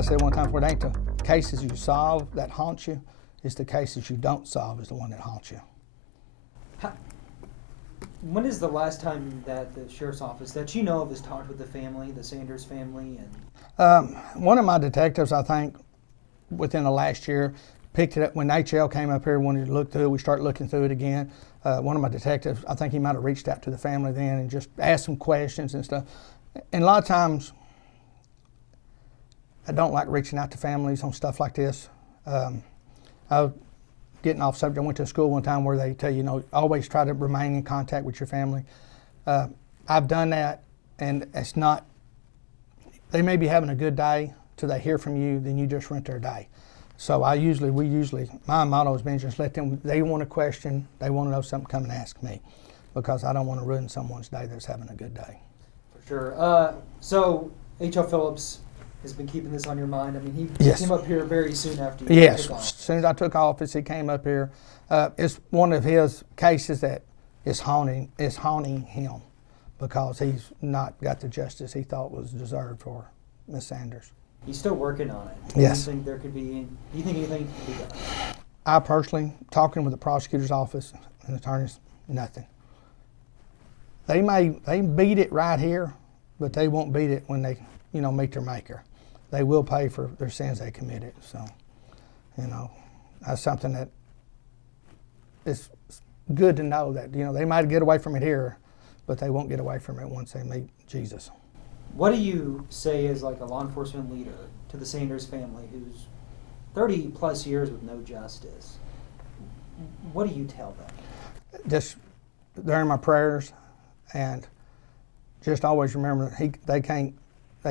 I said one time before, it ain't the cases you solve that haunt you, it's the cases you don't solve is the one that haunts you. When is the last time that the sheriff's office that you know of has talked with the family, the Sanders family? And one of my detectives, I think, within the last year, picked it up when HL came up here, wanted to look through it. We started looking through it again. One of my detectives, I think he might have reached out to the family then and just asked some questions and stuff. And a lot of times, I don't like reaching out to families on stuff like this. I was getting off subject. I went to a school one time where they tell you, always try to remain in contact with your family. I've done that, and it's not, they may be having a good day till they hear from you, then you just ruin their day. So my motto has been just let them, they want a question, they want to know something, come and ask me, because I don't want to ruin someone's day that's having a good day. For sure. So H.L. Phillips has been keeping this on your mind. I mean, he Yes. came up here very soon after you Yes, took as off. soon as I took office, he came up here. It's one of his cases that is haunting him because he's not got the justice he thought was deserved for Miss Sanders. He's still working on it. Yes. Do you think anything can be done? I personally, talking with the prosecutor's office and attorneys, nothing. They beat it right here, but they won't beat it when they, meet their maker. They will pay for their sins they committed. So, that's something that it's good to know that, they might get away from it here, but they won't get away from it once they meet Jesus. What do you say as like a law enforcement leader to the Sanders family who's 30 plus years with no justice? What do you tell them? Just, they're in my prayers, and just always remember they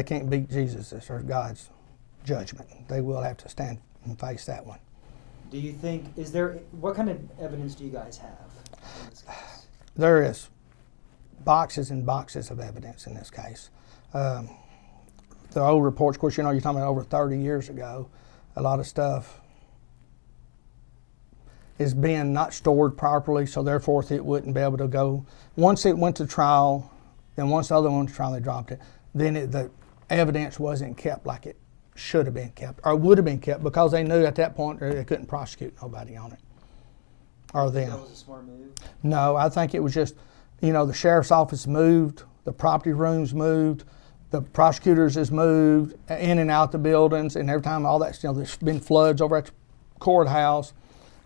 can't beat Jesus or God's judgment. They will have to stand and face that one. Do you think, what kind of evidence do you guys have in this case? There is boxes and boxes of evidence in this case. The old reports, of course, you're talking about over 30 years ago, a lot of stuff is being not stored properly, so therefore it wouldn't be able to go. Once it went to trial, then once the other one went to trial, they dropped it. Then the evidence wasn't kept like it should have been kept, or would have been kept, because they knew at that point they couldn't prosecute nobody on it, or them. That was a smart move? No, I think it was just, the sheriff's office moved, the property rooms moved, the prosecutors has moved in and out the buildings, and every time all that, there's been floods over at the courthouse.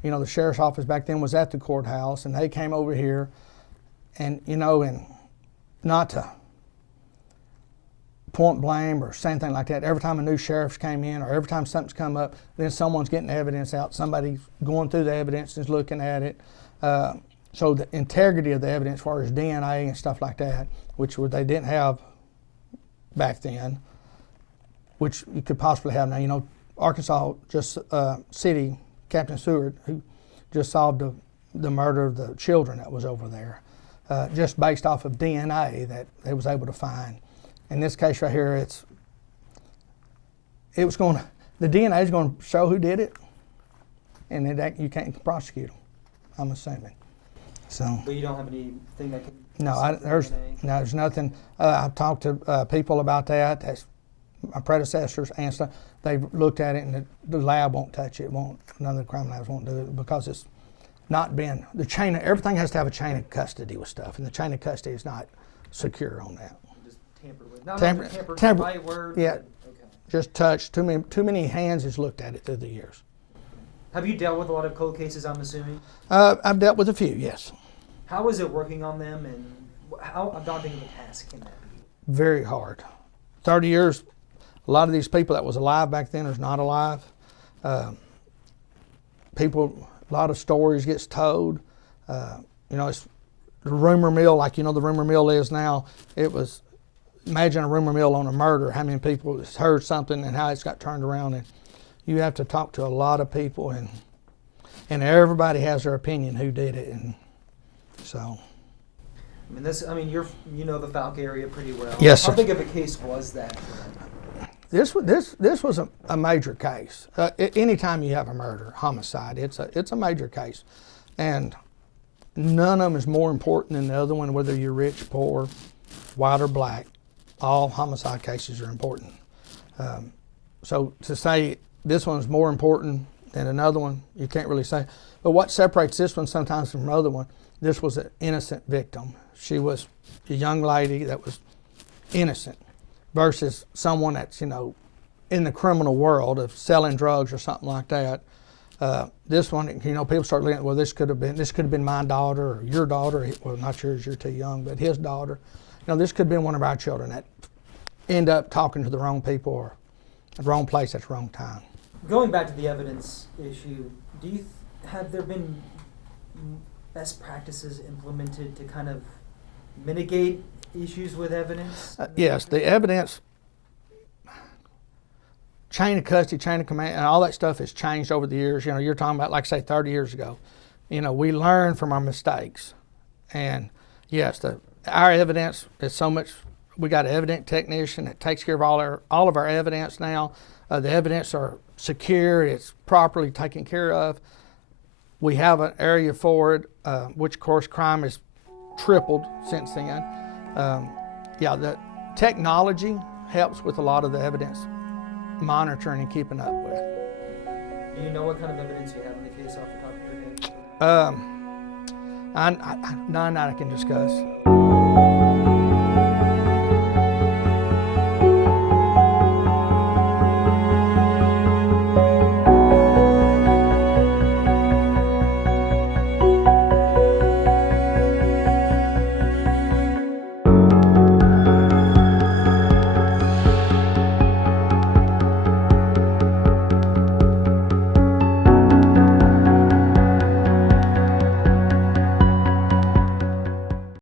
The sheriff's office back then was at the courthouse, and they came over here, and and not to point blame or say anything like that. Every time a new sheriff came in, or every time something's come up, then someone's getting evidence out. Somebody's going through the evidence and is looking at it. So the integrity of the evidence, as far as DNA and stuff like that, which they didn't have back then, which you could possibly have now. Arkansas City Captain Seward, who just solved the murder of the children that was over there, just based off of DNA that they was able to find. In this case right here, the DNA is going to show who did it, and you can't prosecute them, I'm assuming. So. But you don't have anything that can. No, there's nothing. I've talked to people about that. That's my predecessors and stuff. They've looked at it, and the lab won't touch it. None of the crime labs won't do it because it's not been the chain. Everything has to have a chain of custody with stuff, and the chain of custody is not secure on that. Just tampered with. Not tampered. Right word. Yeah. Okay. Just touched. Too many hands has looked at it through the years. Have you dealt with a lot of cold cases, I'm assuming? I've dealt with a few, yes. How is it working on them, and how daunting of a task can that be? Very hard. 30 years, a lot of these people that was alive back then is not alive. A lot of stories gets told. It's the rumor mill, like the rumor mill is now. Imagine a rumor mill on a murder, how many people has heard something and how it's got turned around. And you have to talk to a lot of people, and everybody has their opinion who did it. And so, you know the Falk area pretty well. Yes, sir. How big of a case was that? This was a major case. Anytime you have a murder, homicide, it's a major case, and none of them is more important than the other one. Whether you're rich, poor, white or black, all homicide cases are important. So to say this one's more important than another one, you can't really say. But what separates this one sometimes from the other one, this was an innocent victim. She was a young lady that was innocent versus someone that's, you know, in the criminal world of selling drugs or something like that. This one, you know, people start looking at, well, this could have been my daughter or your daughter. Well, not yours, you're too young, but his daughter. You know, this could have been one of our children that end up talking to the wrong people or at the wrong place at the wrong time. Going back to the evidence issue, have there been best practices implemented to kind of mitigate issues with evidence? Yes, the evidence, chain of custody, chain of command, and all that stuff has changed over the years. You know, you're talking about, like, say, 30 years ago. You know, we learn from our mistakes. And yes, our evidence is so much. We got an evidence technician that takes care of all of our evidence now. The evidence are secure. It's properly taken care of. We have an area for it, which of course crime has tripled since then. Yeah, the technology helps with a lot of the evidence monitoring and keeping up with. Do you know what kind of evidence you have in the case off the top of your head? None that I can discuss.